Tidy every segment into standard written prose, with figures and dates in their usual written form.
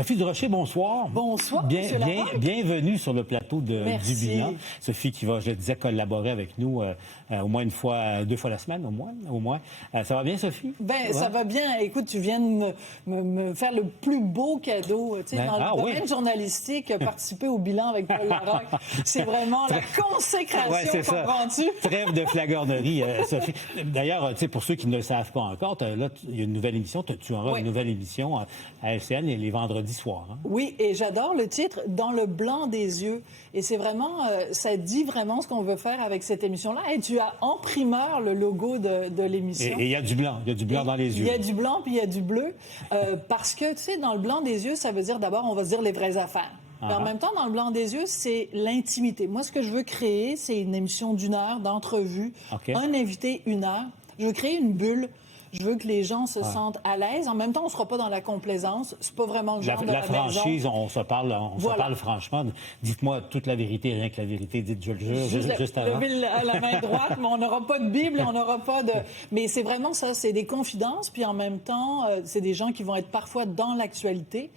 Sophie Durocher, bonsoir. Bonsoir, M. Larocque. Bienvenue sur le plateau du Bilan. Sophie qui va, je le disais, collaborer avec nous au moins une fois, 2 fois la semaine, au moins. Ça va bien, Sophie? Bien, ça va bien. Écoute, tu viens de me faire le plus beau cadeau. Tu sais, dans le domaine journalistique, participer au Bilan avec Paul Larocque, c'est vraiment la consécration, comprends-tu? Trêve de flagornerie, Sophie. D'ailleurs, tu sais, pour ceux qui ne le savent pas encore, là, il y a une nouvelle émission. Tu auras une nouvelle émission à LCN les vendredis soirs. Hein? Oui, et j'adore le titre « Dans le blanc des yeux ». Et c'est vraiment, ça dit vraiment ce qu'on veut faire avec cette émission-là. Et tu as en primeur le logo de l'émission. Et il y a du blanc, dans les yeux. Il y a du blanc puis il y a du bleu. Parce que, tu sais, dans le blanc des yeux, ça veut dire d'abord, on va se dire les vraies affaires. Mais en même temps, dans le blanc des yeux, c'est l'intimité. Moi, ce que je veux créer, c'est une émission d'1 heure d'entrevue, un invité 1 heure. Je veux créer une bulle. Je veux que les gens se sentent à l'aise. En même temps, on ne sera pas dans la complaisance. C'est pas vraiment le genre de la franchise, maison. on se parle franchement. Dites-moi toute la vérité, rien que la vérité. Dites, je le jure, juste avant. Lever la main droite, mais on n'aura pas de Bible, on n'aura pas de... Mais c'est vraiment ça, c'est des confidences, puis en même temps, c'est des gens qui vont être parfois dans l'actualité,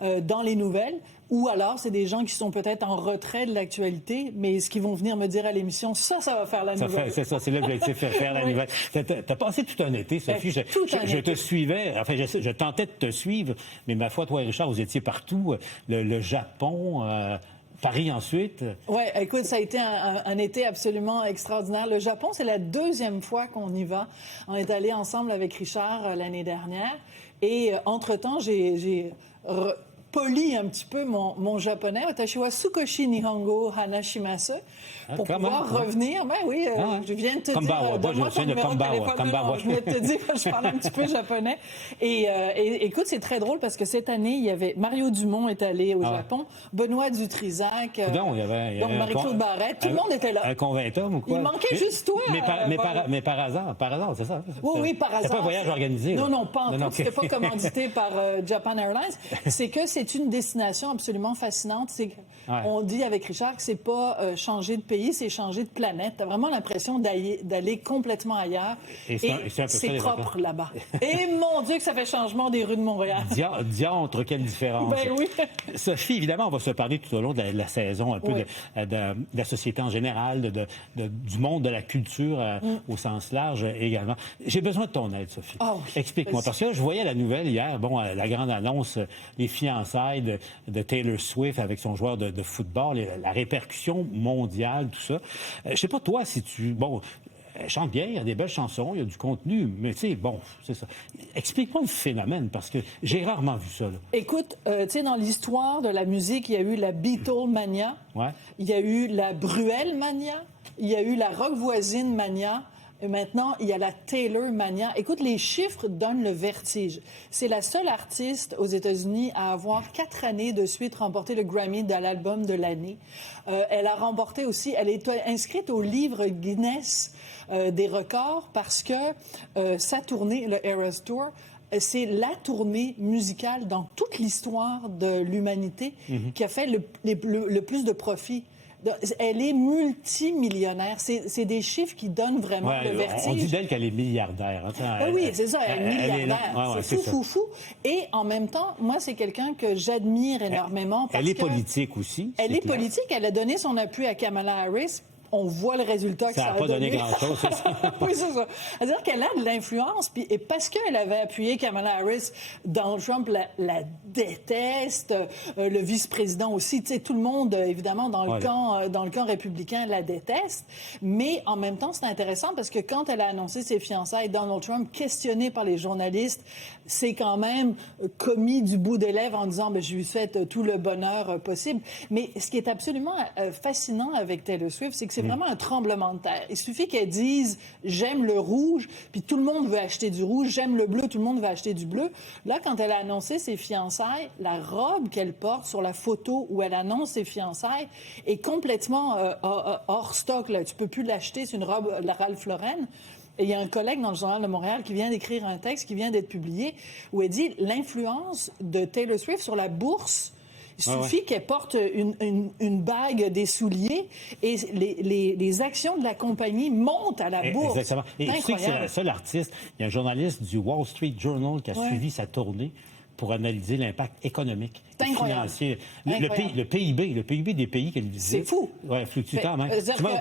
dans les nouvelles, ou alors c'est des gens qui sont peut-être en retrait de l'actualité, mais ce qu'ils vont venir me dire à l'émission, ça va faire la nouvelle. C'est ça, c'est l'objectif, faire la nouvelle. T'as passé tout un été, Sophie. Je te suivais, enfin, je tentais de te suivre, mais ma foi, toi et Richard, vous étiez partout. Le Japon... Paris ensuite. Oui, écoute, ça a été un été absolument extraordinaire. Le Japon, c'est la 2e fois qu'on y va. On est allé ensemble avec Richard l'année dernière. Et entre-temps, j'ai poli un petit peu mon japonais. Watashi wa Sukoshi Nihongo Hanashimasu. Pour pouvoir revenir. Ben oui, je viens de te dire. Moi, je viens de Kambawa. Je viens de te dire que je parle un petit peu japonais. Et écoute, c'est très drôle parce que cette année, il y avait Mario Dumont est allé au Japon, Benoît Dutrisac, donc Marie-Claude Barrette, tout le monde était là. Un convainqueur ou quoi? Il manquait juste toi. Mais par hasard, c'est ça? Oui, par hasard. C'est pas un voyage organisé. Non, pas en tout. C'était pas commandité par Japan Airlines. C'est que c'est une destination absolument fascinante. On dit avec Richard que c'est pas changer de pays, c'est changer de planète. T'as vraiment l'impression d'aller complètement ailleurs. Et c'est propre là-bas. Et mon Dieu que ça fait changement des rues de Montréal. Diantre, quelle différence. Ben oui. Sophie, évidemment, on va se parler tout au long de la saison un peu de la société en général, du monde de la culture au sens large également. J'ai besoin de ton aide, Sophie. Explique-moi. Parce que là, je voyais la nouvelle hier, la grande annonce, les fiançailles de Taylor Swift avec son joueur de football, la répercussion mondiale, tout ça. Je sais pas, toi, si tu... Bon, elle chante bien, il y a des belles chansons, il y a du contenu, mais tu sais, bon, c'est ça. Explique-moi le phénomène, parce que j'ai rarement vu ça, là. Écoute, tu sais, dans l'histoire de la musique, il y a eu la Beatlemania, il y a eu la Bruel-mania, il y a eu la Rock voisine-mania. Et maintenant, il y a la Taylor Mania. Écoute, les chiffres donnent le vertige. C'est la seule artiste aux États-Unis à avoir 4 années de suite remporté le Grammy de l'album de l'année. Elle a remporté aussi, elle est inscrite au livre Guinness des records parce que sa tournée, le Eras Tour, c'est la tournée musicale dans toute l'histoire de l'humanité qui a fait le plus de profit. Elle est multimillionnaire. C'est des chiffres qui donnent vraiment le vertige. On dit d'elle qu'elle est milliardaire. Oui, c'est ça, elle est milliardaire. C'est fou. Et en même temps, moi, c'est quelqu'un que j'admire énormément. Elle est politique aussi. Elle est politique. Elle a donné son appui à Kamala Harris. On voit le résultat que ça a donné. Ça n'a pas donné grand-chose, c'est ça. Oui, c'est ça. C'est-à-dire qu'elle a de l'influence, et parce qu'elle avait appuyé Kamala Harris, Donald Trump la déteste, le vice-président aussi. Tu sais, tout le monde, évidemment, dans le camp républicain, la déteste. Mais en même temps, c'est intéressant parce que quand elle a annoncé ses fiançailles, Donald Trump, questionné par les journalistes, s'est quand même commis du bout des lèvres en disant je lui souhaite tout le bonheur possible. Mais ce qui est absolument fascinant avec Taylor Swift, c'est que c'est vraiment un tremblement de terre. Il suffit qu'elle dise « j'aime le rouge », puis tout le monde veut acheter du rouge, « j'aime le bleu », tout le monde veut acheter du bleu. Là, quand elle a annoncé ses fiançailles, la robe qu'elle porte sur la photo où elle annonce ses fiançailles est complètement hors stock. Là. Tu peux plus l'acheter, c'est une robe de Ralph Lauren. Et il y a un collègue dans le Journal de Montréal qui vient d'écrire un texte qui vient d'être publié où elle dit l'influence de Taylor Swift sur la bourse. Il suffit qu'elle porte une bague, des souliers, et les actions de la compagnie montent à la bourse. Exactement. Et tu sais que c'est la seule artiste. Il y a un journaliste du Wall Street Journal qui a suivi sa tournée. pour analyser l'impact économique et financier. Le PIB des pays qu'elle visait. C'est fou. Oui, fluctue quand même.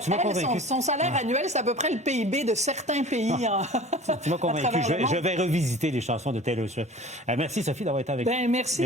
Tu m'as convaincu. Son salaire annuel, c'est à peu près le PIB de certains pays. Tu m'as convaincu. Je vais revisiter les chansons de Taylor Swift. Merci, Sophie, d'avoir été avec nous. Merci.